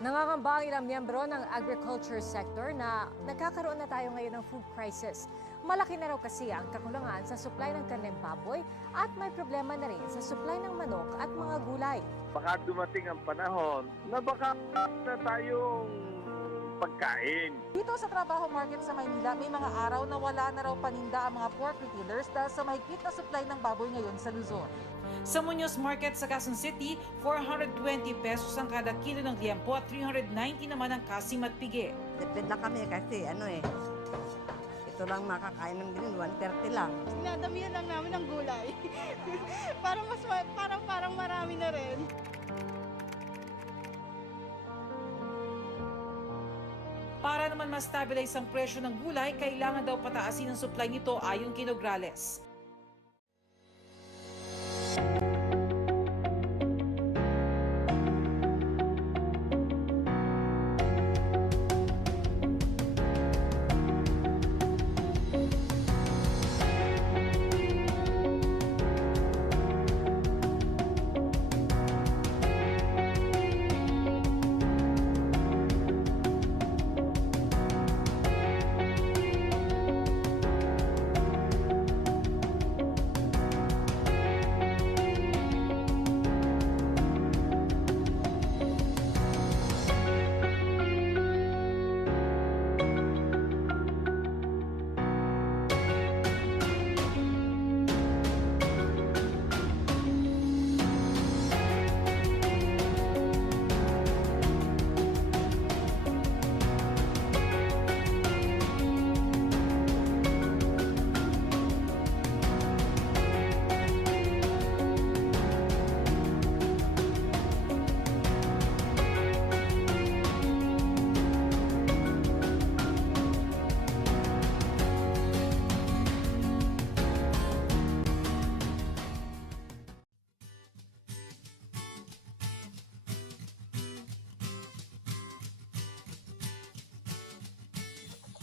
Nangangamba ang ilang miyembro ng agriculture sector na nagkakaroon na tayo ngayon ng food crisis. Malaki na raw kasi ang kakulangan sa supply ng karneng baboy at may problema na rin sa supply ng manok at mga gulay. Baka dumating ang panahon na baka na tayong pagkain. Dito sa Trabaho Market sa Maynila, may mga araw na wala na raw paninda ang mga pork retailers dahil sa mahigpit na supply ng baboy ngayon sa Luzon. Sa Muñoz Market sa Quezon City, 420 pesos ang kada kilo ng liempo at 390 naman ang kasim at pigi. Depende lang kami kasi ito lang makakain ng ganun, 130 lang. Sinadamihan lang namin ng gulay. parang marami na rin. Para naman ma-stabilize ang presyo ng gulay, kailangan daw pataasin ang supply nito ayon kay Nograles.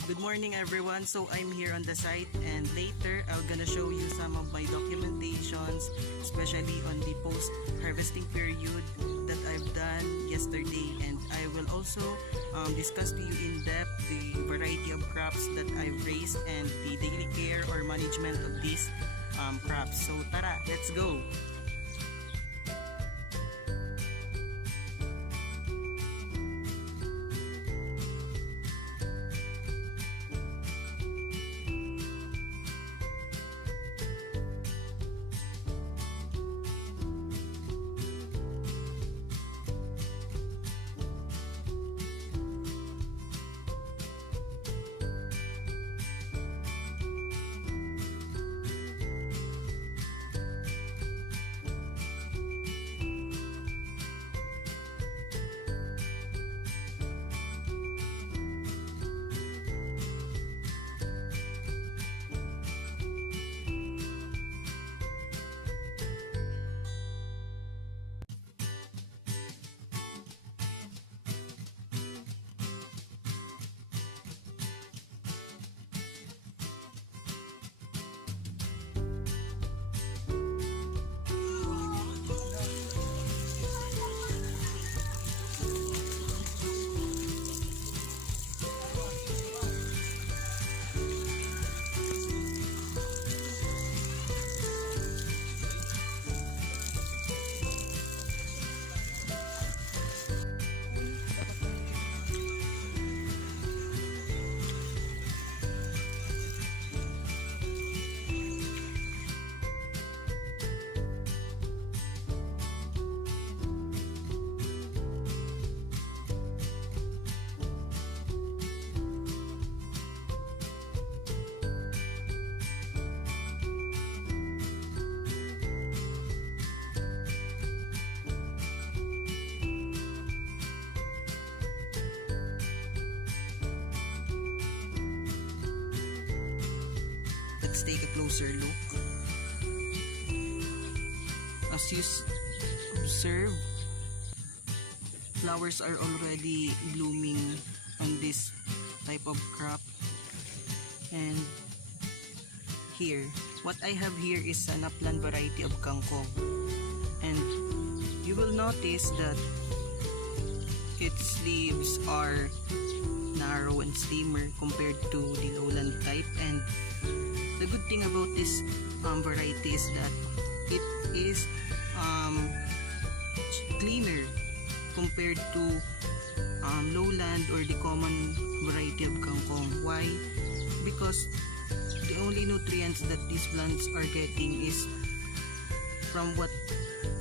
Good morning everyone. So I'm here on the site and later I'm gonna show you some of my documentations, especially on the post-harvesting period that I've done yesterday, and I will also discuss to you in depth the variety of crops that I've raised and the daily care or management of these crops. So tara, let's go! Let's take a closer look. As you observe, flowers are already blooming on this type of crop. And here, what I have here is an upland variety of kangkong. And you will notice that its leaves are narrow and slimmer compared to the lowland type, and the good thing about this variety is that it is cleaner compared to lowland or the common variety of kangkong. Why? Because the only nutrients that these plants are getting is from what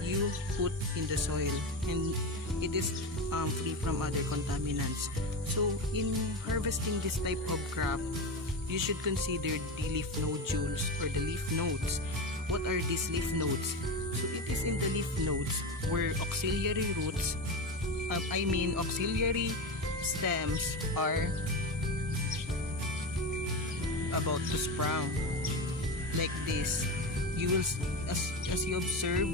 you put in the soil, and it is free from other contaminants. So in harvesting this type of crop, you should consider the leaf nodules or the leaf nodes. What are these leaf nodes? So it is in the leaf nodes where auxiliary roots, auxiliary stems are about to sprout like this. You will, as you observe,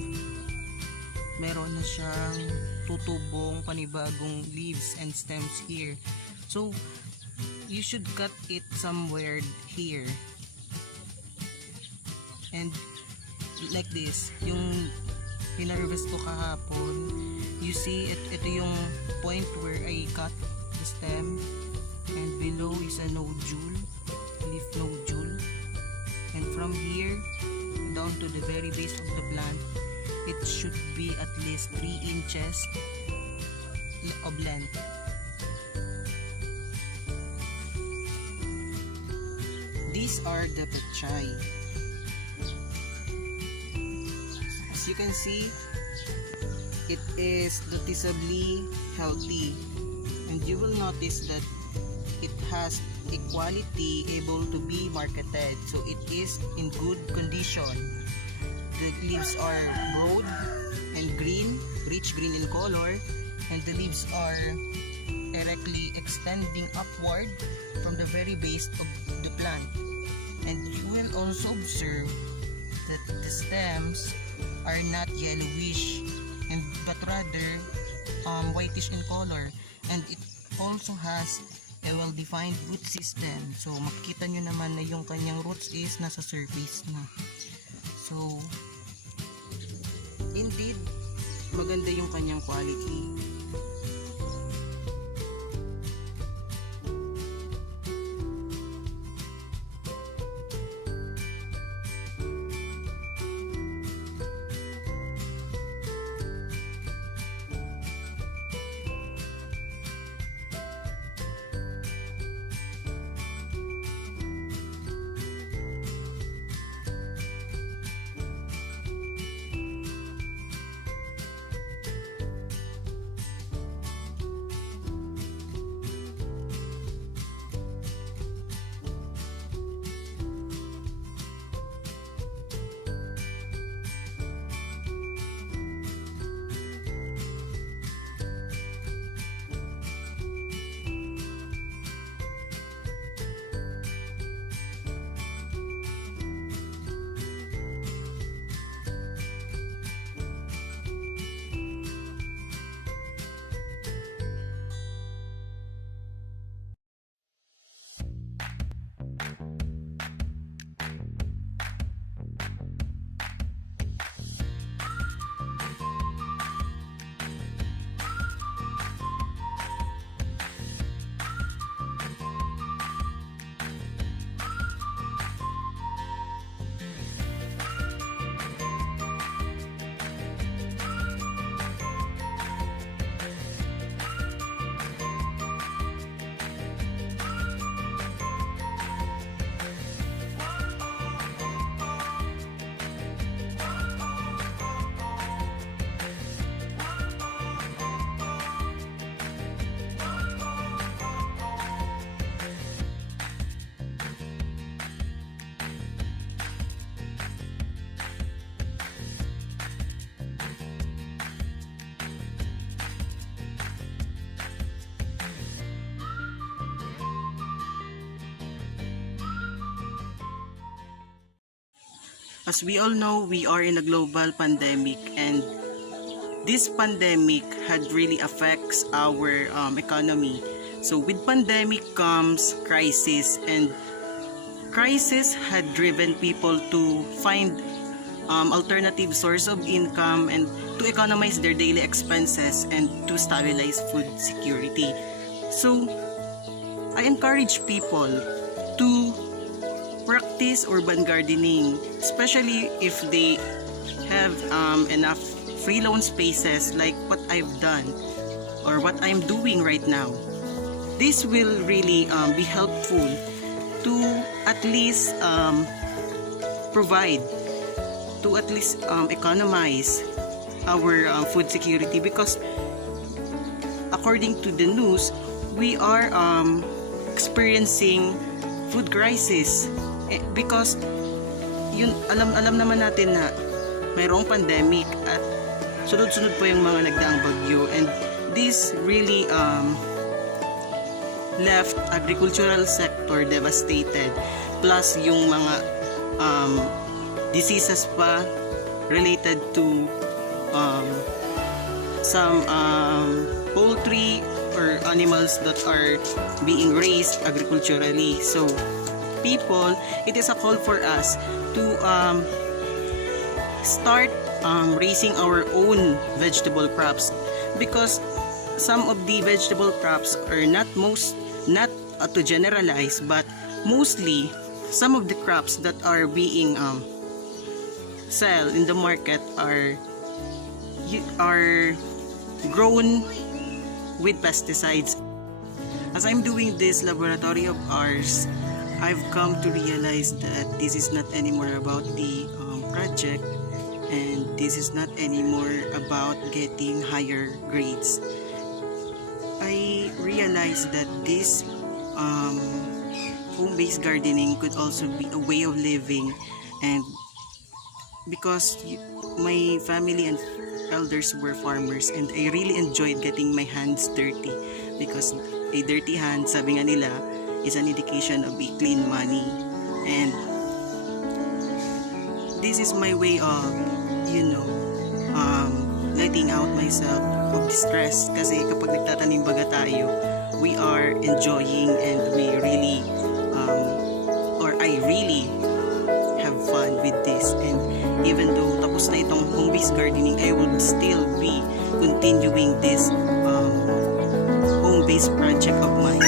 meron na siyang tutubong panibagong leaves and stems here. So you should cut it somewhere here, and like this, yung hinarvest ko kahapon, you see ito yung point where I cut the stem, and below is a nodule, leaf nodule, and from here down to the very base of the plant, it should be at least 3 inches of length. These are the pechay. As you can see, it is noticeably healthy, and you will notice that it has a quality able to be marketed, so it is in good condition. The leaves are broad and green, rich green in color, and the leaves are directly extending upward from the very base of the plant. And you will also observe that the stems are not yellowish, but rather whitish in color, and it also has a well-defined root system. So makikita nyo naman na yung kanyang roots is nasa surface na. So indeed, maganda yung kanyang quality. As we all know, we are in a global pandemic, and this pandemic had really affects our economy. So with pandemic comes crisis, and crisis had driven people to find alternative source of income and to economize their daily expenses and to stabilize food security. So, I encourage people to practice urban gardening, especially if they have enough free loan spaces like what I've done or what I'm doing right now. This will really be helpful to at least provide, to at least economize our food security, because according to the news, we are experiencing food crisis because yun, alam naman natin na mayroong pandemic at sunod-sunod po yung mga nagdaang bagyo, and this really left agricultural sector devastated, plus yung mga diseases pa related to some poultry or animals that are being raised agriculturally. So people, it is a call for us to start raising our own vegetable crops, because some of the vegetable crops are not to generalize, but mostly some of the crops that are being sell in the market are grown with pesticides. As I'm doing this laboratory of ours, I've come to realize that this is not anymore about the project, and this is not anymore about getting higher grades. I realized that this home-based gardening could also be a way of living, and because my family and elders were farmers, and I really enjoyed getting my hands dirty, because a dirty hand, sabi nga nila, is an indication of a clean money. And this is my way of, letting out myself of distress, kasi kapag nagtatanim baga tayo, we are enjoying, and we really or I really have fun with this. And even though tapos na itong home-based gardening, I would still be continuing this home-based project of mine.